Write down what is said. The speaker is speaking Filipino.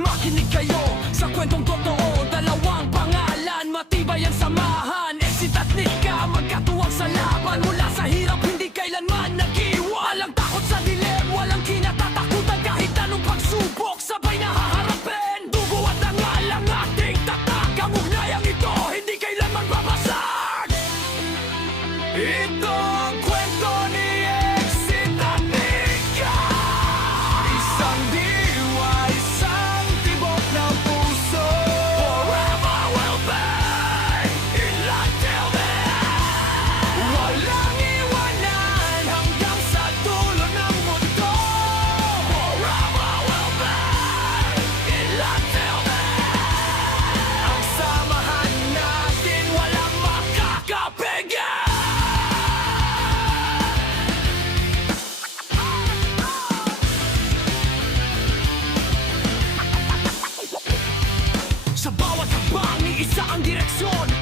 Makinig kayo sa kwentong totoo. Dalawang pangalan, matibay ang samahan. Exit at Nika, magkatuwang sa laban. Mula sa hirap, hindi kailanman nag-iwan. Walang takot sa dilim, walang kinatatakutan. Kahit anong pagsubok, sabay na haharapin. Dugo at dangal ang ating tatak. Ang ugnayang ito, hindi kailanman babasag. Ito ang kwento ni Exit at Nika. Isang diwa, isang tibok ng puso. Forever will be in light till the end. Walang iwanan hanggang sa dulo ng mundo. Forever will be in light till the end. Ang samahan natin walang makakapigil. Sa bawat hakbang, ni isa ang direksyon.